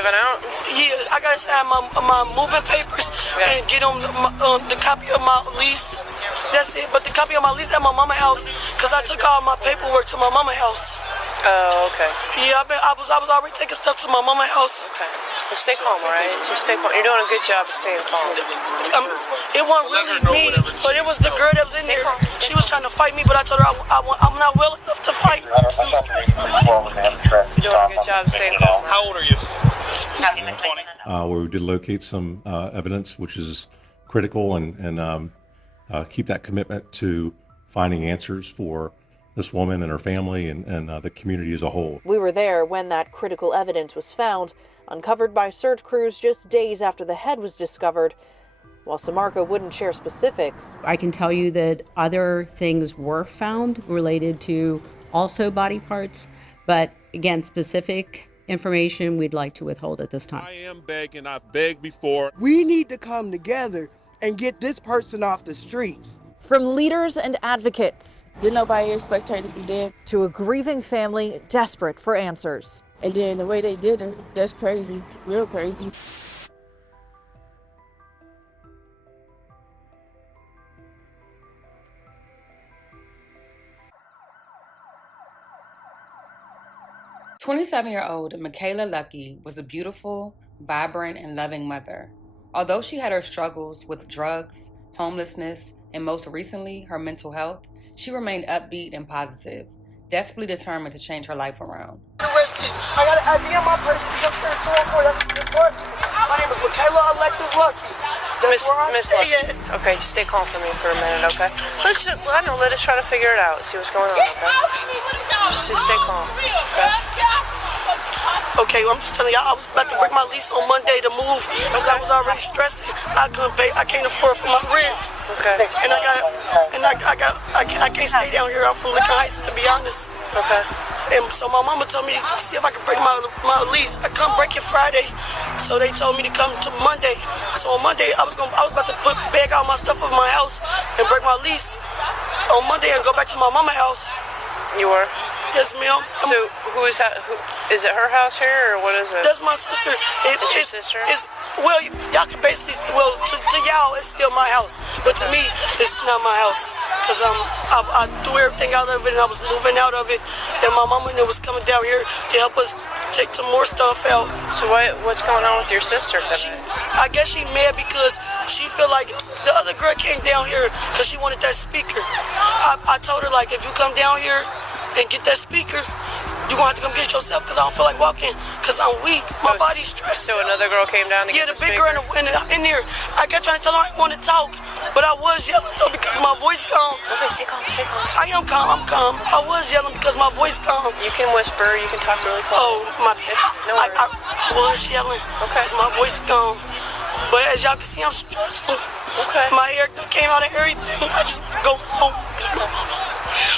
Moving out? Yeah, I gotta sign my moving papers and get them the copy of my lease. That's it. But the copy of my lease at my mama's house, cause I took all my paperwork to my mama's house. Oh, okay. Yeah, I was already taking stuff to my mama's house. Okay. Well, stay calm, all right? Just stay calm. You're doing a good job of staying calm. It wasn't really me, but it was the girl that was in there. She was trying to fight me, but I told her I'm not well enough to fight. You're doing a good job of staying calm. How old are you? 20. Where we did locate some evidence, which is critical, and keep that commitment to finding answers for this woman and her family and the community as a whole. We were there when that critical evidence was found, uncovered by search crews just days after the head was discovered. While Samarco wouldn't share specifics, I can tell you that other things were found related to also body parts, but again, specific information we'd like to withhold at this time. I am begging. I've begged before. We need to come together and get this person off the streets. From leaders and advocates, Did nobody expect her to be dead? to a grieving family desperate for answers. And then the way they did her, that's crazy, real crazy. "27-year-old Michaela Lucky was a beautiful, vibrant, and loving mother. Although she had her struggles with drugs, homelessness, and most recently, her mental health, she remained upbeat and positive, desperately determined to change her life around. Arrested. I got an ID on my person. Upstairs 204. That's the report. My name is Michaela Alexis Lucky. That's where I stay at. Okay, just stay calm for me for a minute, okay? Let's just, I don't know, let us try to figure it out, see what's going on, okay? Just stay calm, okay? Okay, I'm just telling y'all, I was about to break my lease on Monday to move because I was already stressing. I couldn't pay. I can't afford for my rent. Okay. And I can't stay down here. I'm from Lincoln Heights, to be honest. Okay. And so my mama told me to see if I could break my lease. I come break it Friday, so they told me to come to Monday. So on Monday, I was about to bag out my stuff of my house and break my lease on Monday and go back to my mama's house. You were? Yes, ma'am. So who is that? Is it her house here, or what is it? That's my sister. It's your sister? Well, y'all can basically, to y'all, it's still my house. But to me, it's not my house. Because I threw everything out of it, and I was moving out of it. And my mama was coming down here to help us take some more stuff out. So what's going on with your sister today? I guess she mad because she feel like the other girl came down here because she wanted that speaker. I told her, like, if you come down here and get that speaker, you're going to have to come get it yourself because I don't feel like walking because I'm weak. My body's stressed. So another girl came down to get the big girl in there. I kept trying to tell her I didn't want to talk, but I was yelling though because my voice gone. Okay, stay calm, stay calm. I am calm, I'm calm. I was yelling because my voice gone. You can whisper, you can talk really quiet. Oh, my bad. No worries. I was yelling because my voice gone. But as y'all can see, I'm stressful. Okay. My hair came out and everything. I just go home to my mama.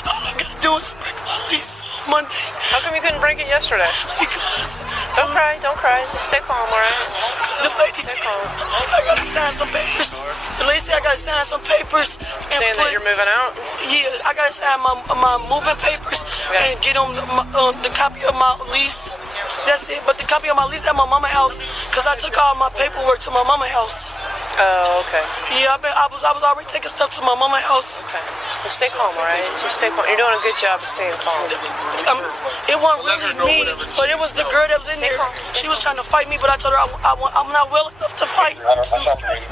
All I gotta do is break my lease on Monday. How come you couldn't break it yesterday? Because Don't cry. Just stay calm, all right? the lady said I gotta sign some papers. The lady said I gotta sign some papers. Saying that you're moving out? Yeah, I gotta sign my moving papers and get them the copy of my lease. That's it. But the copy of my lease at my mama's house, because I took all my paperwork to my mama's house. Oh, okay. Yeah, I was already taking stuff to my mama's house. Okay. Well, stay calm, all right? Just stay calm. You're doing a good job of staying calm. It wasn't really me, but it was the girl that was in there. She was trying to fight me, but I told her I'm not well enough to fight. I'm too stressed.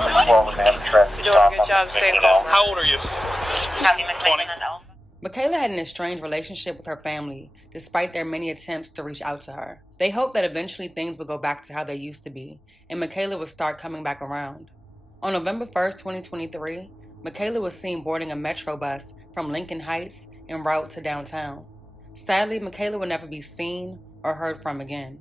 You're doing a good job of staying calm. How old are you? 20. Michaela had an estranged relationship with her family, despite their many attempts to reach out to her. They hoped that eventually things would go back to how they used to be, and Michaela would start coming back around. On November 1st, 2023, Michaela was seen boarding a metro bus from Lincoln Heights en route to downtown. Sadly, Michaela would never be seen or heard from again.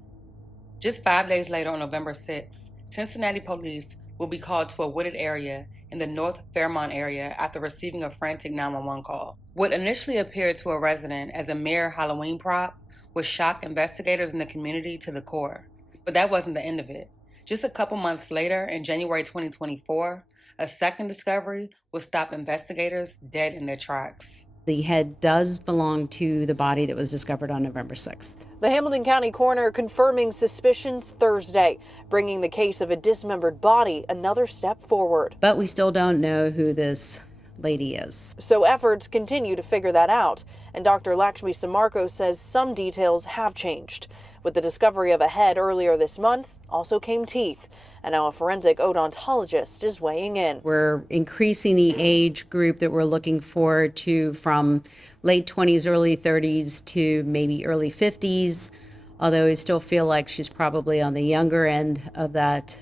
Just 5 days later, on November 6th, Cincinnati police will be called to a wooded area in the North Fairmont area after receiving a frantic 911 call. What initially appeared to a resident as a mere Halloween prop would shock investigators in the community to the core. But that wasn't the end of it. Just a couple months later, in January 2024, a second discovery would stop investigators dead in their tracks. The head does belong to the body that was discovered on November 6th. The Hamilton County coroner confirming suspicions Thursday, bringing the case of a dismembered body another step forward. But we still don't know who this lady is. So efforts continue to figure that out, and Dr. Lakshmi Samarko says some details have changed. With the discovery of a head earlier this month, also came teeth, and now a forensic odontologist is weighing in. We're increasing the age group that we're looking for to from late 20s, early 30s to maybe early 50s, although I still feel like she's probably on the younger end of that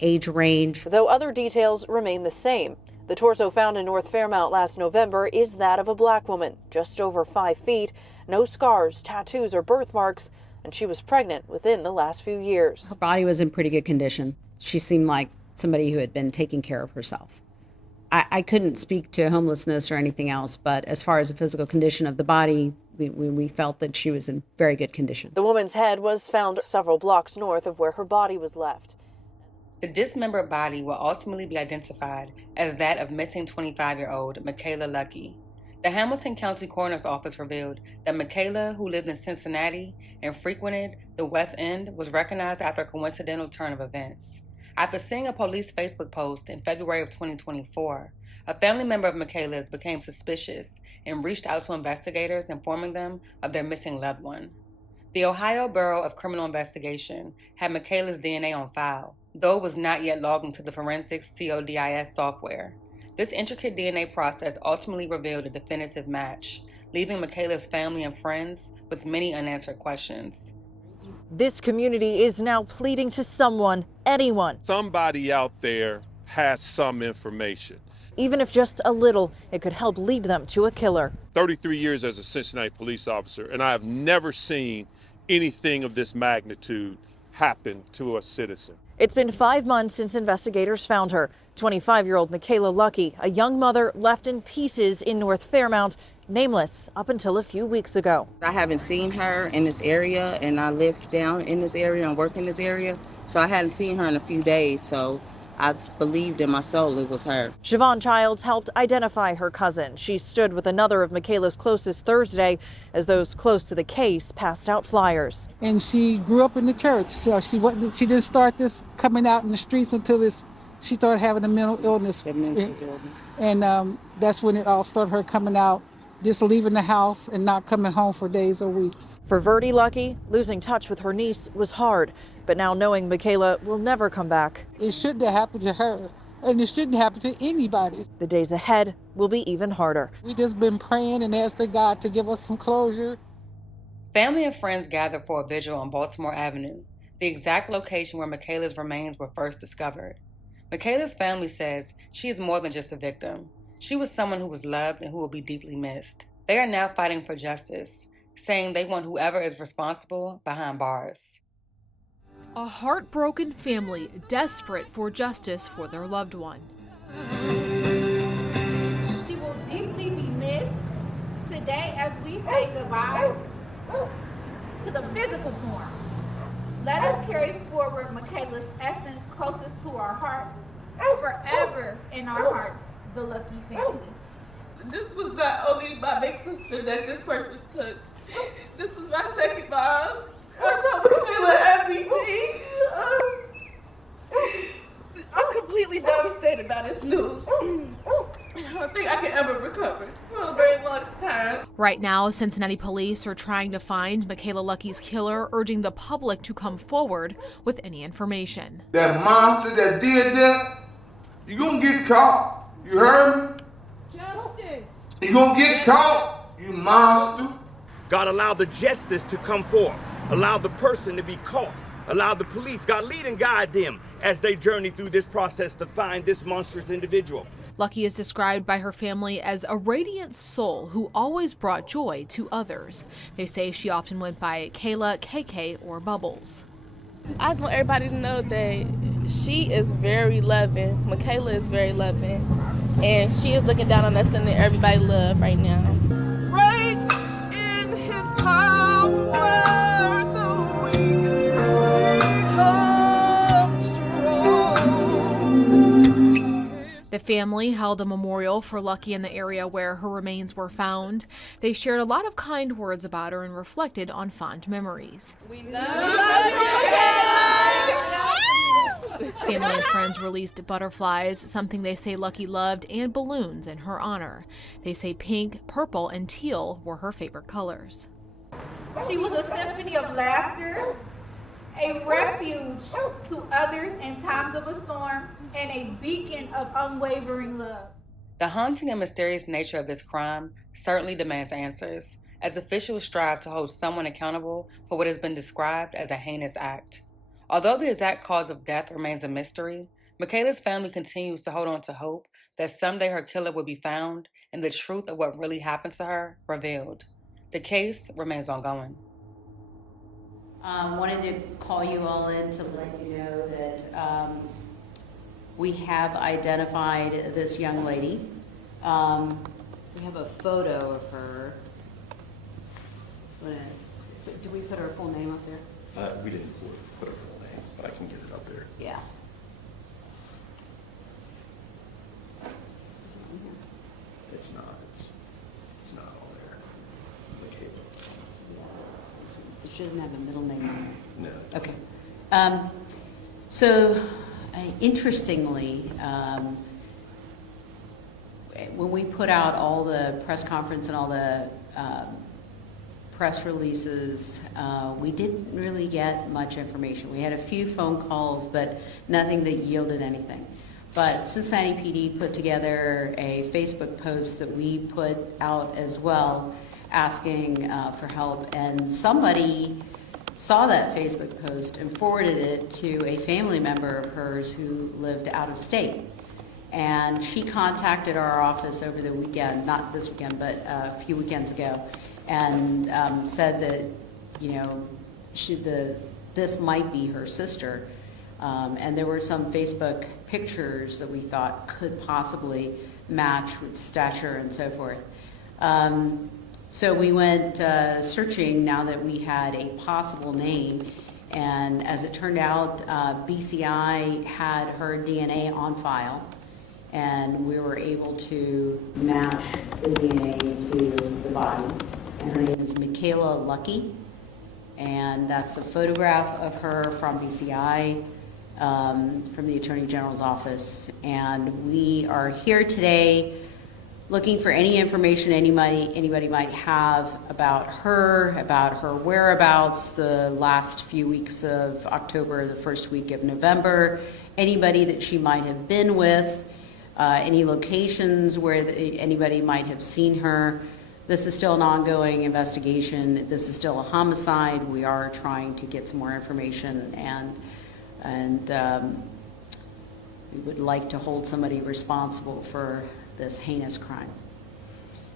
age range. Though other details remain the same. The torso found in North Fairmount last November is that of a black woman, just over 5 feet, no scars, tattoos, or birthmarks, and she was pregnant within the last few years. Her body was in pretty good condition. She seemed like somebody who had been taking care of herself. I couldn't speak to homelessness or anything else, but as far as the physical condition of the body, we felt that she was in very good condition. The woman's head was found several blocks north of where her body was left. The dismembered body will ultimately be identified as that of missing 25-year-old Michaela Lucky. The Hamilton County Coroner's Office revealed that Michaela, who lived in Cincinnati and frequented the West End, was recognized after a coincidental turn of events. After seeing a police Facebook post in February of 2024, a family member of Michaela's became suspicious and reached out to investigators, informing them of their missing loved one. The Ohio Bureau of Criminal Investigation had Michaela's DNA on file, though it was not yet logged into the forensics CODIS software. This intricate DNA process ultimately revealed a definitive match, leaving Michaela's family and friends with many unanswered questions. This community is now pleading to someone, anyone. Somebody out there has some information. Even if just a little, it could help lead them to a killer. 33 years as a Cincinnati police officer, and I have never seen anything of this magnitude happen to a citizen. It's been 5 months since investigators found her. 25-year-old Michaela Lucky, a young mother left in pieces in North Fairmount, nameless up until a few weeks ago. I haven't seen her in this area, and I live down in this area and work in this area, so I hadn't seen her in a few days, so I believed in my soul it was her. Siobhan Childs helped identify her cousin. She stood with another of Michaela's closest Thursday as those close to the case passed out flyers. And she grew up in the church, so she didn't start this coming out in the streets until she started having a mental illness. And that's when it all started, her coming out, just leaving the house and not coming home for days or weeks. For Verdi Lucky, losing touch with her niece was hard, but now knowing Michaela will never come back. It shouldn't have happened to her, and it shouldn't happen to anybody. The days ahead will be even harder. We just been praying and asking God to give us some closure. Family and friends gathered for a vigil on Baltimore Avenue, the exact location where Michaela's remains were first discovered. Michaela's family says she is more than just a victim. She was someone who was loved and who will be deeply missed. They are now fighting for justice, saying they want whoever is responsible behind bars. A heartbroken family desperate for justice for their loved one. She will deeply be missed today as we say goodbye to the physical form. Let us carry forward Michaela's essence closest to our hearts, forever in our hearts. The Lucky family. This was not only my big sister that this person took. This was my second mom. I told Michaela everything. I'm completely devastated by this news. I don't think I can ever recover for a very long time. Right now, Cincinnati police are trying to find Michaela Lucky's killer, urging the public to come forward with any information. That monster that did that, you're gonna get caught. You heard me? Justice. You gonna get caught, you monster. God allowed the justice to come forth, allowed the person to be caught, allowed the police, God lead and guide them as they journey through this process to find this monstrous individual. Lucky is described by her family as a radiant soul who always brought joy to others. They say she often went by Kayla, KK, or Bubbles. I just want everybody to know that she is very loving. Michaela is very loving. And she is looking down on us and everybody love right now. Raised in his power, the weak become strong. The family held a memorial for Lucky in the area where her remains were found. They shared a lot of kind words about her and reflected on fond memories. We love you, Family and friends released butterflies, something they say Lucky loved, and balloons in her honor. They say pink, purple, and teal were her favorite colors. She was a symphony of laughter, a refuge to others in times of a storm, and a beacon of unwavering love. The haunting and mysterious nature of this crime certainly demands answers, as officials strive to hold someone accountable for what has been described as a heinous act. Although the exact cause of death remains a mystery, Michaela's family continues to hold on to hope that someday her killer will be found and the truth of what really happened to her revealed. The case remains ongoing. Wanted to call you all in to let you know that we have identified this young lady. We have a photo of her. Did we put her full name up there? We didn't put her full name, but I can get it up there. Yeah. It's not. It's not all there. Michaela. She doesn't have a middle name on No. there. Okay. So, interestingly, when we put out all the press conference and all the press releases, we didn't really get much information. We had a few phone calls, but nothing that yielded anything. But Cincinnati PD put together a Facebook post that we put out as well, asking for help, and somebody saw that Facebook post and forwarded it to a family member of hers who lived out of state. And she contacted our office over the weekend, not this weekend, but a few weekends ago, and said that, you know, this might be her sister. And there were some Facebook pictures that we thought could possibly match with stature and so forth. So we went searching now that we had a possible name, and as it turned out, BCI had her DNA on file, and we were able to match the DNA to the body. And her name is Michaela Lucky, and that's a photograph of her from BCI, from the Attorney General's office. And we are here today looking for any information anybody might have about her whereabouts the last few weeks of October, the first week of November, anybody that she might have been with, any locations where anybody might have seen her. This is still an ongoing investigation. This is still a homicide. We are trying to get some more information, and we would like to hold somebody responsible for this heinous crime.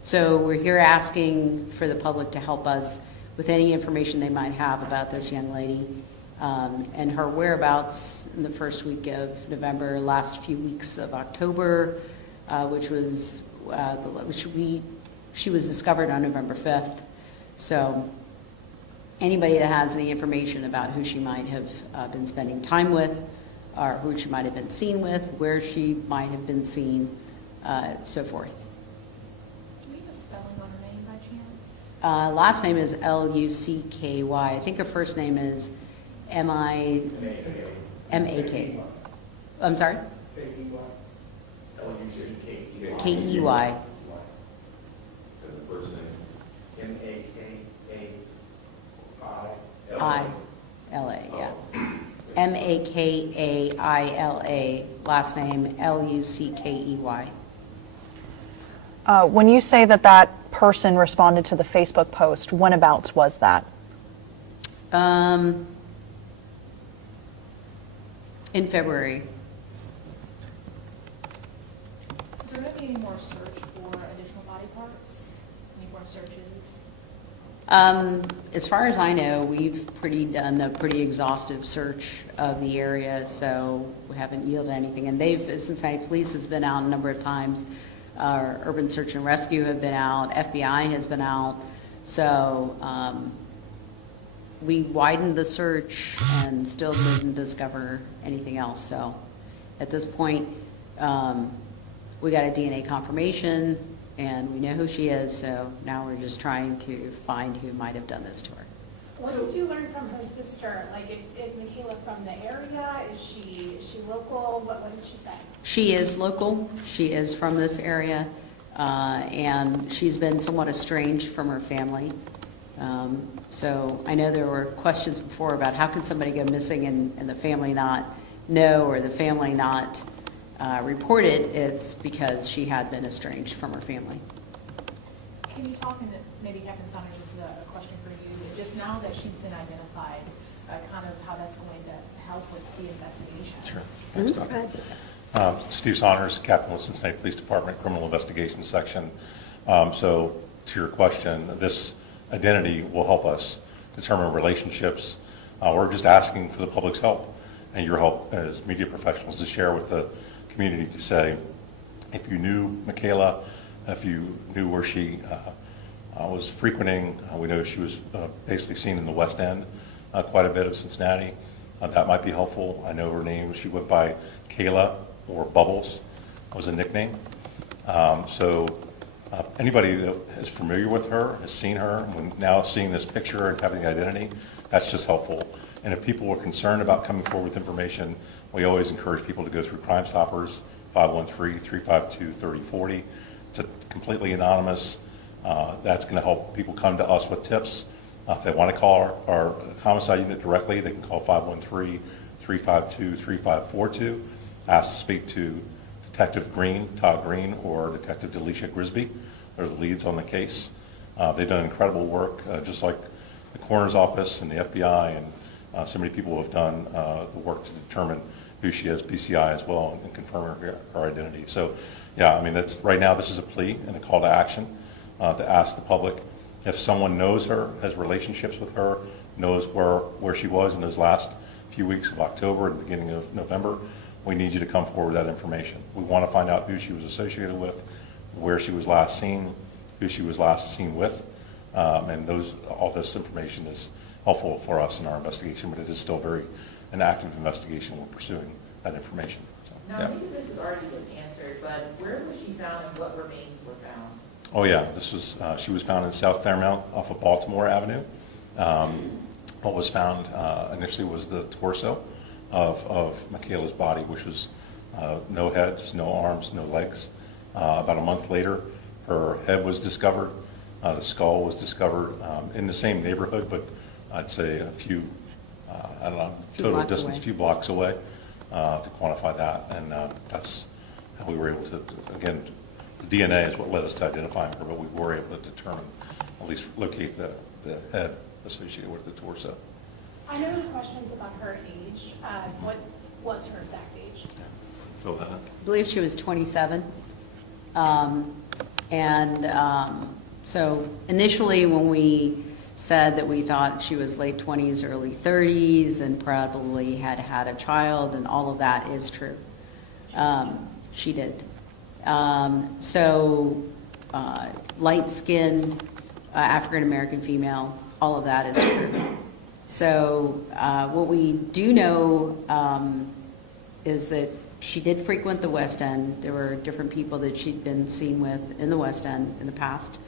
So we're here asking for the public to help us with any information they might have about this young lady and her whereabouts in the first week of November, last few weeks of October, she was discovered on November 5th. So anybody that has any information about who she might have been spending time with, or who she might have been seen with, where she might have been seen, so forth. Do we have a spelling on her name by chance? Last name is Lucky. I think her first name is M-A-K. I'm sorry? K-E-Y. And the first name, M-A-K-A-I-L-A, yeah. M-A-K-A-I-L-A, last name Luckey. When you say that person responded to the Facebook post, whenabouts was that? In February. Is there going to be any more search for additional body parts? Any more searches? As far as I know, we've done a pretty exhaustive search of the area, so we haven't yielded anything. And Cincinnati Police has been out a number of times. Our Urban Search and Rescue have been out. FBI has been out. So we widened the search and still didn't discover anything else. So at this point, we got a DNA confirmation, and we know who she is, so now we're just trying to find who might have done this to her. What did you learn from her sister? Like, is Michaela from the area? Is she local? What did she say? She is local. She is from this area, and she's been somewhat estranged from her family. So I know there were questions before about how can somebody go missing and the family not know, or the family not report it. It's because she had been estranged from her family. Can you talk, and maybe Captain Saunders, this is a question for you, just now that she's been identified, kind of how that's going to help with the investigation? Sure. Thanks, Doctor. Steve Saunders, Captain of Cincinnati Police Department, Criminal Investigations Section. So to your question, this identity will help us determine relationships. We're just asking for the public's help and your help as media professionals to share with the community, to say, if you knew Michaela, if you knew where she was frequenting, we know she was basically seen in the West End quite a bit of Cincinnati. That might be helpful. I know her name, she went by Kayla, or Bubbles was a nickname. Anybody that is familiar with her, has seen her, when now seeing this picture and having the identity, that's just helpful. And if people are concerned about coming forward with information, we always encourage people to go through Crime Stoppers, 513-352-3040. It's completely anonymous. That's going to help people come to us with tips. If they want to call our homicide unit directly, they can call 513-352-3542. Ask to speak to Detective Green, Todd Green, or Detective Delisha Grisby. They're the leads on the case. They've done incredible work, just like the coroner's office and the FBI, and so many people have done the work to determine who she is, BCI as well, and confirm her identity. So, yeah, I mean, that's right now. This is a plea and a call to action to ask the public if someone knows her, has relationships with her, knows where she was in those last few weeks of October and the beginning of November. We need you to come forward with that information. We want to find out who she was associated with, where she was last seen, who she was last seen with, and all this information is helpful for us in our investigation, but it is still an active investigation. We're pursuing that information. So, now, maybe this has already been answered, but where was she found and what remains were found? Oh yeah, she was found in South Fairmount off of Baltimore Avenue. What was found initially was the torso of Michaela's body, which was no heads, no arms, no legs. About a month later, her head was discovered. The skull was discovered in the same neighborhood, but I'd say a few, total distance, a few blocks away to quantify that. And that's how we were able to, again, the DNA is what led us to identifying her, but we were able to determine, at least locate the head associated with the torso. I know the questions about her age. What was her exact age? Fill that up. I believe she was 27. So initially when we said that we thought she was late 20s, early 30s, and probably had had a child, and all of that is true. She did. Light-skinned, African-American female, all of that is true. So what we do know is that she did frequent the West End. There were different people that she'd been seen with in the West End in the past.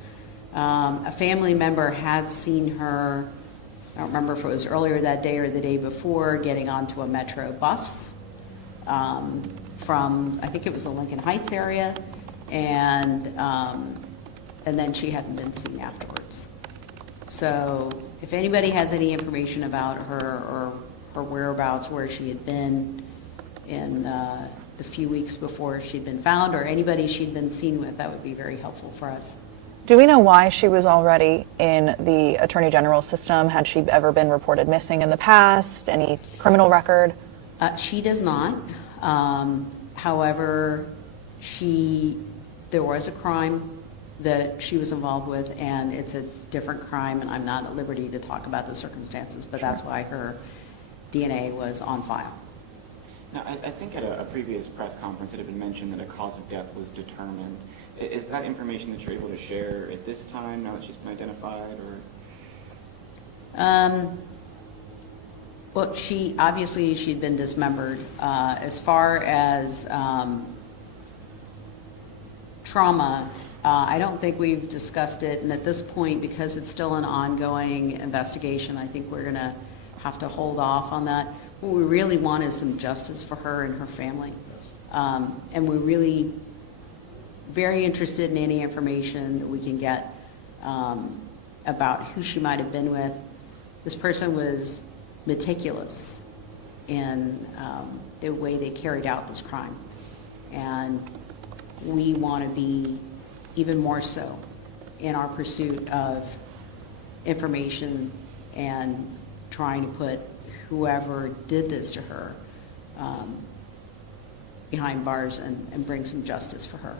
A family member had seen her, I don't remember if it was earlier that day or the day before, getting onto a Metro bus from, I think it was the Lincoln Heights area, and then she hadn't been seen afterwards. So if anybody has any information about her or her whereabouts, where she had been in the few weeks before she'd been found, or anybody she'd been seen with, that would be very helpful for us. Do we know why she was already in the Attorney General's system? Had she ever been reported missing in the past? Any criminal record? She does not. However, there was a crime that she was involved with, and it's a different crime, and I'm not at liberty to talk about the circumstances, but that's why her DNA was on file. Now, I think at a previous press conference it had been mentioned that a cause of death was determined. Is that information that you're able to share at this time, now that she's been identified, or? Well, she'd been dismembered. As far as trauma, I don't think we've discussed it, and at this point, because it's still an ongoing investigation, I think we're going to have to hold off on that. What we really want is some justice for her and her family. And we're really very interested in any information that we can get about who she might have been with. This person was meticulous in the way they carried out this crime. And we want to be even more so in our pursuit of information and trying to put whoever did this to her behind bars and bring some justice for her.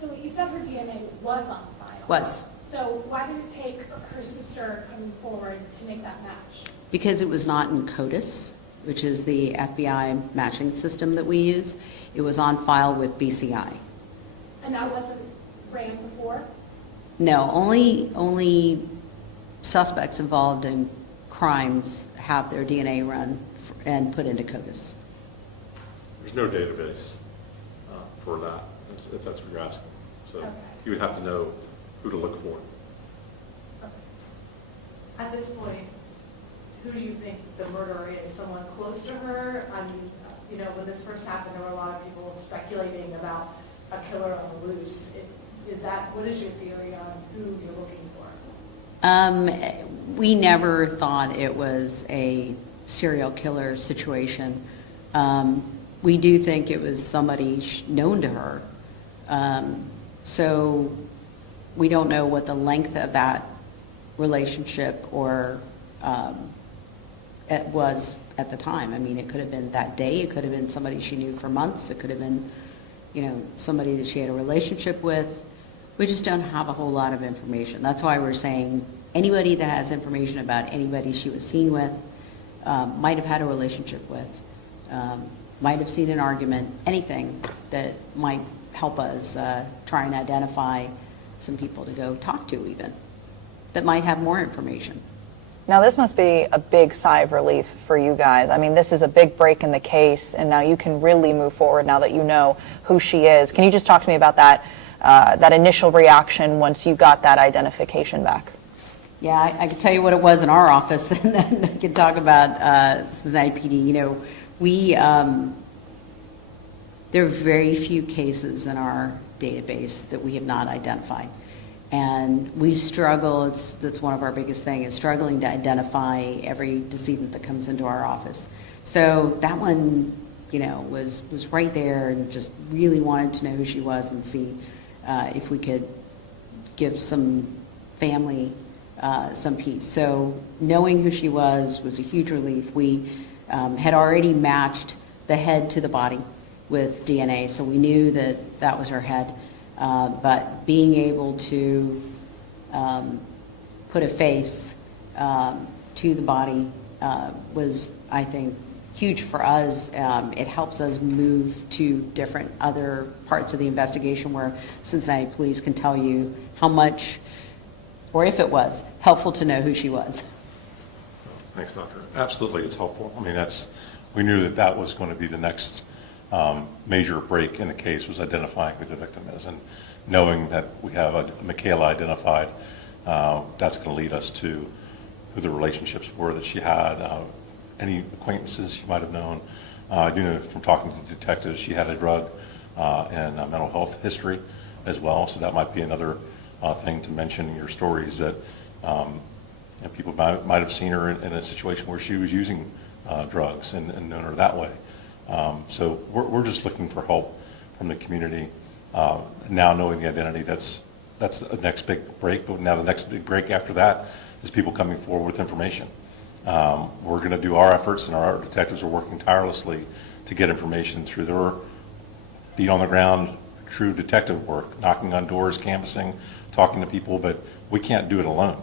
So you said her DNA was on file. Was. So why did it take her sister coming forward to make that match? Because it was not in CODIS, which is the FBI matching system that we use. It was on file with BCI. And that wasn't ran before? No, only suspects involved in crimes have their DNA run and put into CODIS. There's no database for that, if that's what you're asking. So okay. You would have to know who to look for. Okay. At this point, who do you think the murderer is? Someone close to her? I mean, you know, when this first happened, there were a lot of people speculating about a killer on the loose. What is your theory on who you're looking for? We never thought it was a serial killer situation. We do think it was somebody known to her. So we don't know what the length of that relationship or it was at the time. I mean, it could have been that day. It could have been somebody she knew for months. It could have been, you know, somebody that she had a relationship with. We just don't have a whole lot of information. That's why we're saying anybody that has information about anybody she was seen with, might have had a relationship with, might have seen an argument, anything that might help us try and identify some people to go talk to even, that might have more information. Now, this must be a big sigh of relief for you guys. I mean, this is a big break in the case, and now you can really move forward now that you know who she is. Can you just talk to me about that, that initial reaction once you got that identification back? Yeah, I can tell you what it was in our office, and then I can talk about Cincinnati PD. You know, there are very few cases in our database that we have not identified. And we struggle, that's one of our biggest things, is struggling to identify every decedent that comes into our office. So that one, you know, was right there, and just really wanted to know who she was and see if we could give some family some peace. So knowing who she was a huge relief. We had already matched the head to the body with DNA, so we knew that that was her head. But being able to put a face to the body was, I think, huge for us. It helps us move to different other parts of the investigation where Cincinnati police can tell you how much, or if it was, helpful to know who she was. Thanks, Doctor. Absolutely, it's helpful. I mean, we knew that was going to be the next major break in the case, was identifying who the victim is, and knowing that we have Michaela identified, that's going to lead us to who the relationships were that she had, any acquaintances she might have known. I do know from talking to detectives she had a drug and a mental health history as well, so that might be another thing to mention in your stories, that people might have seen her in a situation where she was using drugs and known her that way. So we're just looking for help from the community. Now knowing the identity, that's the next big break. But now the next big break after that is people coming forward with information. We're going to do our efforts, and our detectives are working tirelessly to get information through their feet on the ground, true detective work, knocking on doors, canvassing, talking to people. But we can't do it alone.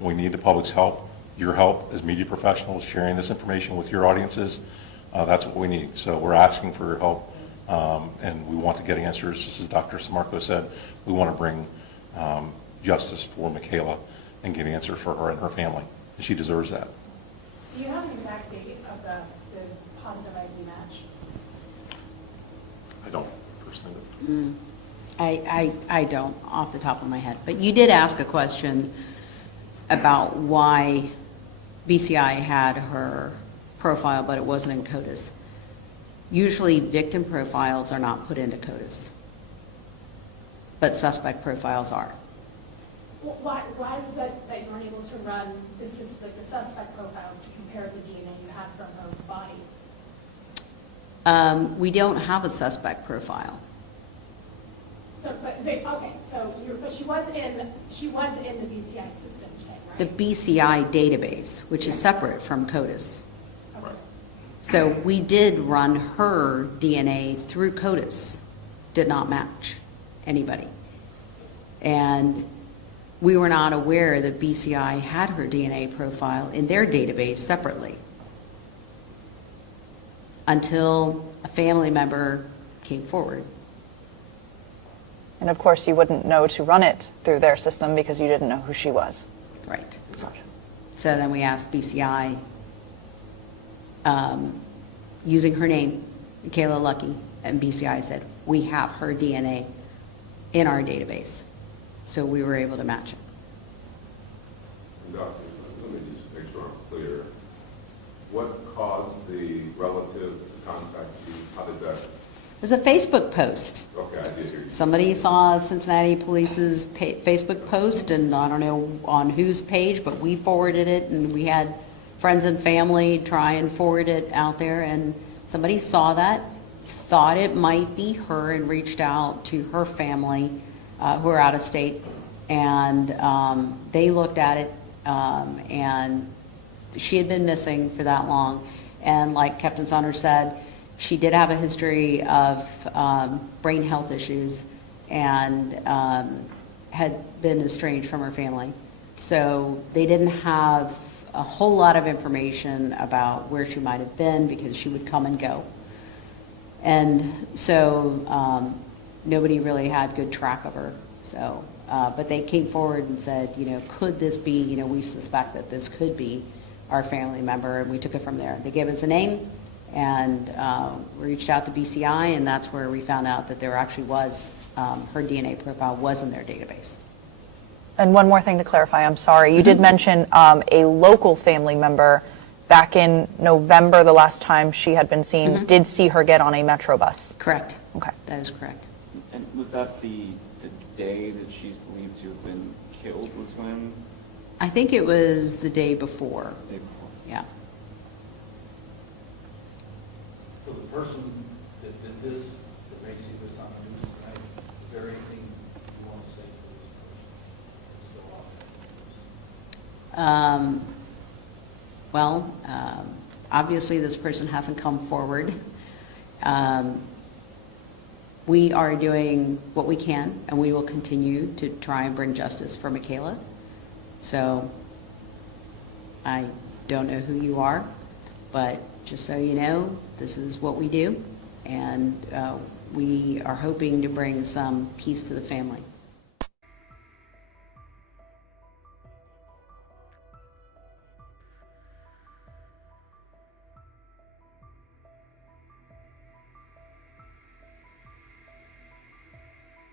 We need the public's help, your help as media professionals, sharing this information with your audiences. That's what we need. So we're asking for your help, and we want to get answers. Just as Dr. Samarco said, we want to bring justice for Michaela and get answers for her and her family, and she deserves that. Do you have an exact date of the positive ID match? I don't personally. I don't off the top of my head, but you did ask a question about why BCI had her profile, but it wasn't in CODIS. Usually victim profiles are not put into CODIS, but suspect profiles are. Why was that you weren't able to run this is like the suspect profiles to compare the DNA you had from her body? We don't have a suspect profile. So, but she was in the BCI system, you're saying, right? The BCI database, which is separate from CODIS. Okay. So we did run her DNA through CODIS, did not match anybody. And we were not aware that BCI had her DNA profile in their database separately until a family member came forward. And of course, you wouldn't know to run it through their system because you didn't know who she was. Right. So then we asked BCI, using her name, Michaela Lucky, and BCI said, we have her DNA in our database. So we were able to match it. Doctor, let me just make sure I'm clear. What caused the relative to contact you? How did that? It was a Facebook post. Okay, I did hear you. Somebody saw Cincinnati Police's Facebook post, and I don't know on whose page, but we forwarded it, and we had friends and family try and forward it out there, and somebody saw that, thought it might be her, and reached out to her family who are out of state, and they looked at it, and she had been missing for that long, and like Captain Saunders said, she did have a history of brain health issues and had been estranged from her family. So they didn't have a whole lot of information about where she might have been because she would come and go. And so nobody really had good track of her. So, but they came forward and said, you know, could this be, you know, we suspect that this could be our family member, and we took it from there. They gave us a name, and reached out to BCI, and that's where we found out that there actually was, her DNA profile was in their database. And one more thing to clarify, I'm sorry. You did mention a local family member back in November, the last time she had been seen, did see her get on a Metro bus. Correct. Okay. That is correct. And was that the day that she's believed to have been killed was when? I think it was the day before. The day before. Yeah. So the person that did this, that may see this on the news tonight, is there anything you want to say to this person? Well, obviously this person hasn't come forward. We are doing what we can, and we will continue to try and bring justice for Michaela. So I don't know who you are, but just so you know, this is what we do, and we are hoping to bring some peace to the family.